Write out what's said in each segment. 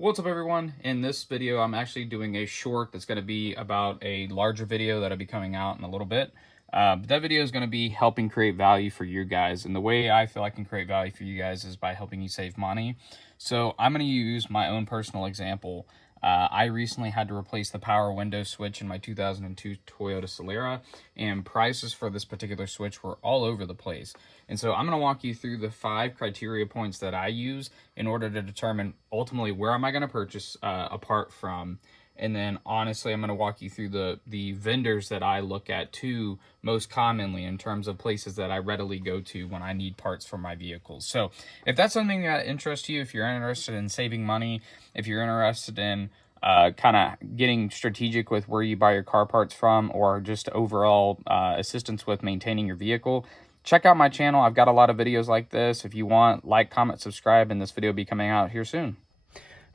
What's up, everyone? In this video, I'm actually doing a short that's going to be about a larger video that'll be coming out in a little bit. But that video is going to be helping create value for you guys. And the way I feel I can create value for you guys is by helping you save money. So I'm going to use my own personal example. I recently had to replace the power window switch in my 2002 Toyota Celera, and prices for this particular switch were all over the place. And so I'm going to walk you through the 5 criteria points that I use in order to determine ultimately where am I going to purchase a part from. And then honestly, I'm going to walk you through the vendors that I look at too most commonly in terms of places that I readily go to when I need parts for my vehicles. So if that's something that interests you, if you're interested in saving money, if you're interested in kind of getting strategic with where you buy your car parts from, or just overall assistance with maintaining your vehicle, check out my channel. I've got a lot of videos like this. If you want, like, comment, subscribe, and this video will be coming out here soon.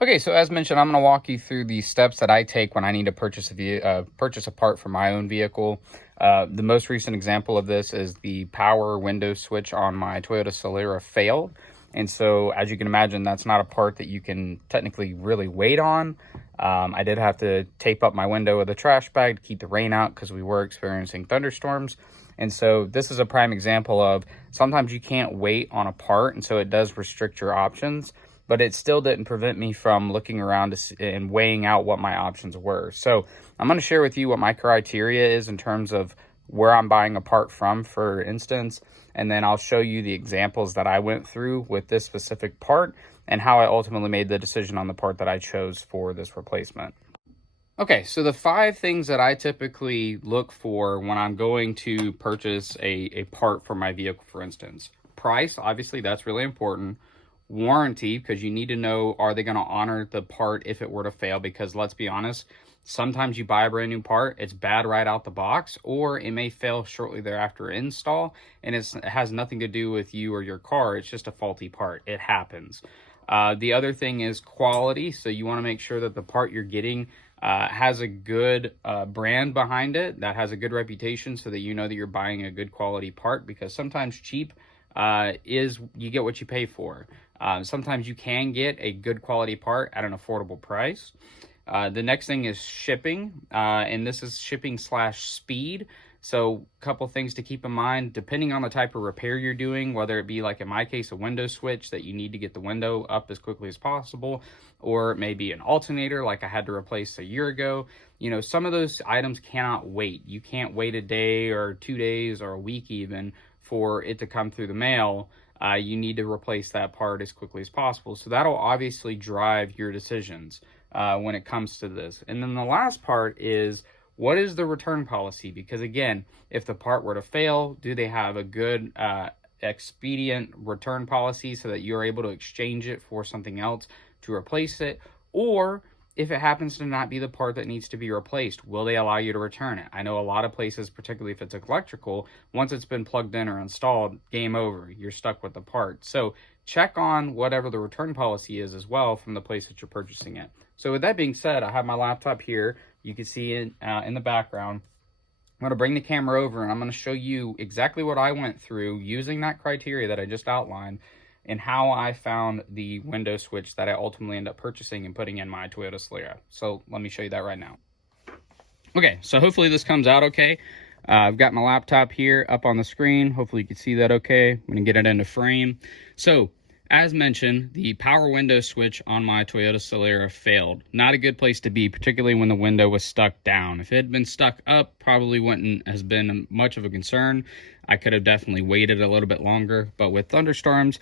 Okay, so as mentioned, I'm going to walk you through the steps that I take when I need to purchase a part for my own vehicle. The most recent example of this is the power window switch on my Toyota Celera failed. And so, as you can imagine, that's not a part that you can technically really wait on. I did have to tape up my window with a trash bag to keep the rain out because we were experiencing thunderstorms. And so this is a prime example of sometimes you can't wait on a part, and so it does restrict your options. But it still didn't prevent me from looking around and weighing out what my options were. So I'm going to share with you what my criteria is in terms of where I'm buying a part from, for instance, and then I'll show you the examples that I went through with this specific part and how I ultimately made the decision on the part that I chose for this replacement. Okay, so the 5 things that I typically look for when I'm going to purchase a part for my vehicle, for instance. Price, obviously, that's really important. Warranty, because you need to know, are they going to honor the part if it were to fail? Because let's be honest, sometimes you buy a brand new part, it's bad right out the box, or it may fail shortly thereafter install, and it has nothing to do with you or your car. It's just a faulty part. It happens. The other thing is quality. So you want to make sure that the part you're getting has a good brand behind it, that has a good reputation, so that you know that you're buying a good quality part, because sometimes cheap is you get what you pay for. Sometimes you can get a good quality part at an affordable price. The next thing is shipping, and this is shipping / speed. So a couple things to keep in mind, depending on the type of repair you're doing, whether it be, like in my case, a window switch that you need to get the window up as quickly as possible, or maybe an alternator like I had to replace a year ago. You know, some of those items cannot wait. You can't wait a day or 2 days or a week even for it to come through the mail. You need to replace that part as quickly as possible. So that'll obviously drive your decisions when it comes to this. And then the last part is, what is the return policy? Because again, if the part were to fail, do they have a good expedient return policy so that you're able to exchange it for something else to replace it? Or if it happens to not be the part that needs to be replaced, will they allow you to return it? I know a lot of places, particularly if it's electrical, once it's been plugged in or installed, game over. You're stuck with the part. So check on whatever the return policy is as well from the place that you're purchasing it. So with that being said, I have my laptop here. You can see it in the background. I'm going to bring the camera over and I'm going to show you exactly what I went through using that criteria that I just outlined, and how I found the window switch that I ultimately ended up purchasing and putting in my Toyota Celera. So let me show you that right now. Okay, so hopefully this comes out okay. I've got my laptop here up on the screen. Hopefully you can see that okay. I'm going to get it into frame. So as mentioned, the power window switch on my Toyota Celera failed. Not a good place to be, particularly when the window was stuck down. If it had been stuck up, probably wouldn't have been much of a concern. I could have definitely waited a little bit longer, but with thunderstorms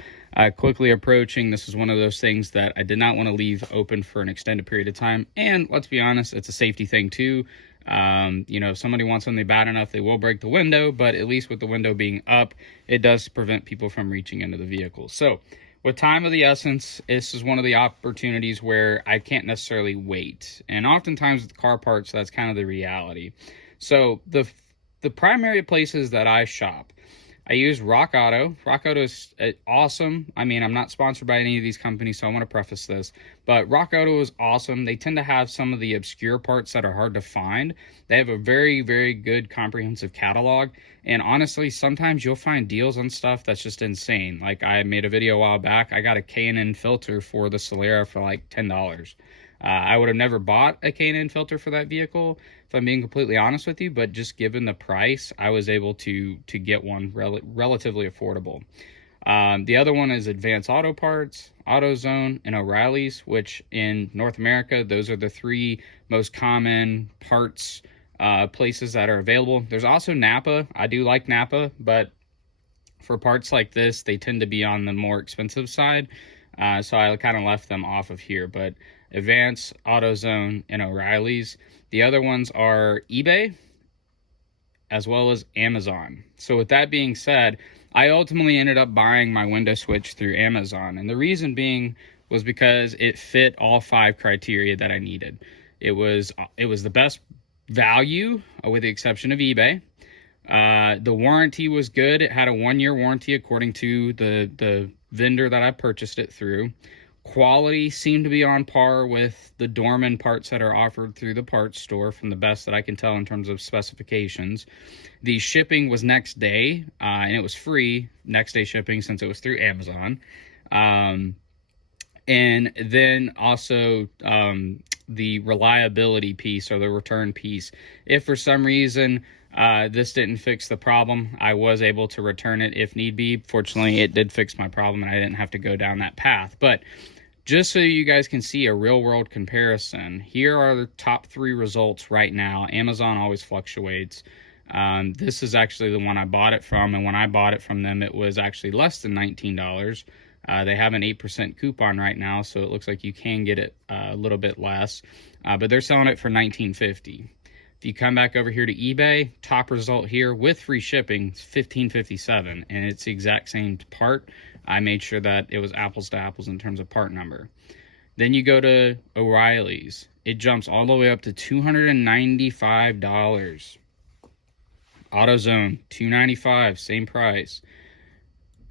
quickly approaching, this is one of those things that I did not want to leave open for an extended period of time. And let's be honest, it's a safety thing too. You know, if somebody wants something bad enough, they will break the window, but at least with the window being up, it does prevent people from reaching into the vehicle. So with time of the essence, this is one of the opportunities where I can't necessarily wait. And oftentimes with car parts, that's kind of the reality. So the primary places that I shop, I use Rock Auto. Rock Auto is awesome. I mean, I'm not sponsored by any of these companies, so I want to preface this. But Rock Auto is awesome. They tend to have some of the obscure parts that are hard to find. They have a very, very good comprehensive catalog. And honestly, sometimes you'll find deals on stuff that's just insane. Like I made a video a while back. I got a K&N filter for the Solera for like $10. I would have never bought a K&N filter for that vehicle, if I'm being completely honest with you, but just given the price, I was able to get one relatively affordable. The other one is Advanced Auto Parts, AutoZone, and O'Reilly's, which in North America, those are the three most common parts places that are available. There's also Napa. I do like Napa, but for parts like this, they tend to be on the more expensive side. So I kind of left them off of here, but Advance, AutoZone, and O'Reilly's. The other ones are eBay as well as Amazon. So with that being said, I ultimately ended up buying my window switch through Amazon. And the reason being was because it fit all 5 criteria that I needed. It was the best value with the exception of eBay. The warranty was good. It had a 1-year warranty according to the vendor that I purchased it through. Quality seemed to be on par with the Dorman parts that are offered through the parts store, from the best that I can tell in terms of specifications. The shipping was next day, and it was free next day shipping since it was through Amazon. And then also the reliability piece, or the return piece. If for some reason this didn't fix the problem, I was able to return it if need be. Fortunately, it did fix my problem and I didn't have to go down that path. But just so you guys can see a real world comparison, here are the top 3 results right now. Amazon always fluctuates. This is actually the one I bought it from, and when I bought it from them, it was actually less than $19. They have an 8% coupon right now, so it looks like you can get it a little bit less, but they're selling it for $19.50. If you come back over here to eBay, top result here with free shipping is $15.57, and it's the exact same part. I made sure that it was apples to apples in terms of part number. Then you go to O'Reilly's. It jumps all the way up to $295. AutoZone, $295, same price.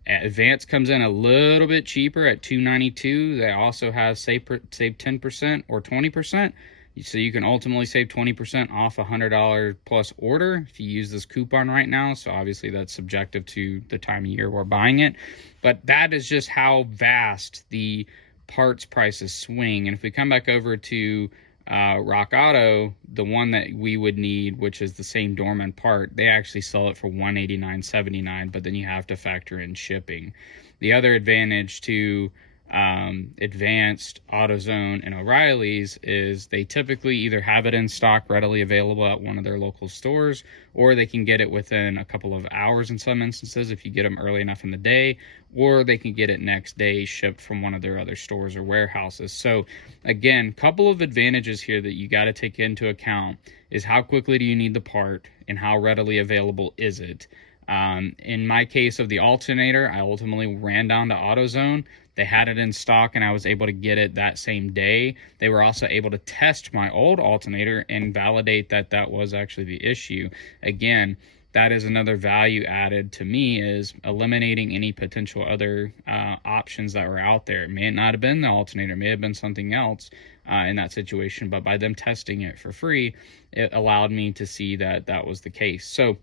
Advance comes in a little bit cheaper at $292. They also have save 10% or 20%. So you can ultimately save 20% off a $100 plus order if you use this coupon right now. So obviously that's subjective to the time of year we're buying it. But that is just how vast the parts prices swing. And if we come back over to Rock Auto, the one that we would need, which is the same Dorman part, they actually sell it for $189.79, but then you have to factor in shipping. The other advantage to Advanced, AutoZone, and O'Reilly's is they typically either have it in stock readily available at one of their local stores, or they can get it within a couple of hours in some instances if you get them early enough in the day, or they can get it next day shipped from one of their other stores or warehouses. So again, couple of advantages here that you got to take into account is how quickly do you need the part and how readily available is it. In my case of the alternator, I ultimately ran down to AutoZone. They had it in stock and I was able to get it that same day. They were also able to test my old alternator and validate that that was actually the issue. Again, that is another value added to me, is eliminating any potential other options that were out there. It may not have been the alternator, it may have been something else in that situation, but by them testing it for free, it allowed me to see that that was the case. So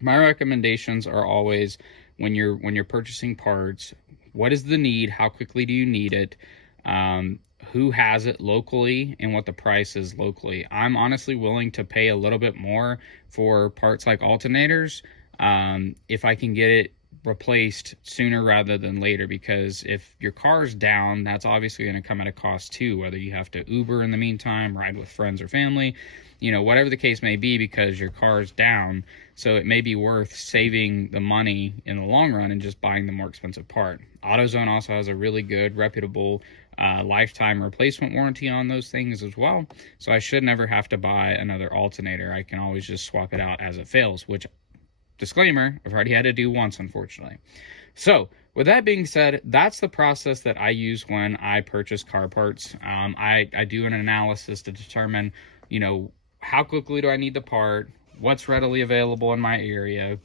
my recommendations are always, when you're purchasing parts, what is the need? How quickly do you need it? Who has it locally, and what the price is locally. I'm honestly willing to pay a little bit more for parts like alternators if I can get it replaced sooner rather than later, because if your car's down, that's obviously going to come at a cost too, whether you have to Uber in the meantime, ride with friends or family, you know, whatever the case may be, because your car's down. So it may be worth saving the money in the long run and just buying the more expensive part. AutoZone also has a really good, reputable lifetime replacement warranty on those things as well. So I should never have to buy another alternator. I can always just swap it out as it fails, which, disclaimer, I've already had to do once, unfortunately. So with that being said, that's the process that I use when I purchase car parts. I do an analysis to determine, you know, how quickly do I need the part, what's readily available in my area,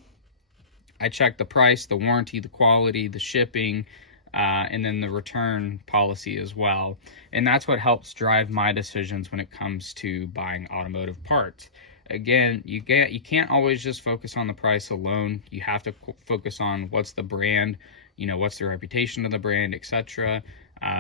I check the price, the warranty, the quality, the shipping, and then the return policy as well. And that's what helps drive my decisions when it comes to buying automotive parts. Again, you can't always just focus on the price alone. You have to focus on what's the brand, what's the reputation of the brand, etc.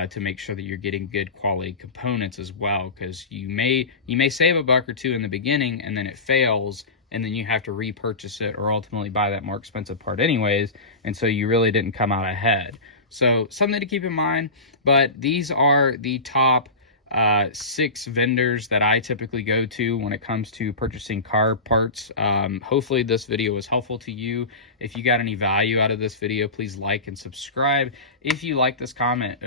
To make sure that you're getting good quality components as well, because you may save a buck or two in the beginning, and then it fails, and then you have to repurchase it or ultimately buy that more expensive part anyways, and so you really didn't come out ahead. So something to keep in mind. But these are the top 6 vendors that I typically go to when it comes to purchasing car parts. Hopefully this video was helpful to you. If you got any value out of this video, please like and subscribe. If you like this content,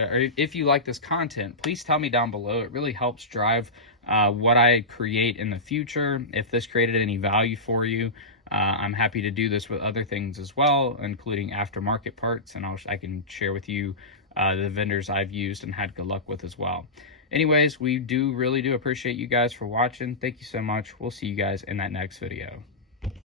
please tell me down below. It really helps drive what I create in the future. If this created any value for you, I'm happy to do this with other things as well, including aftermarket parts, and I can share with you the vendors I've used and had good luck with as well. Anyways, we really do appreciate you guys for watching. Thank you so much. We'll see you guys in that next video.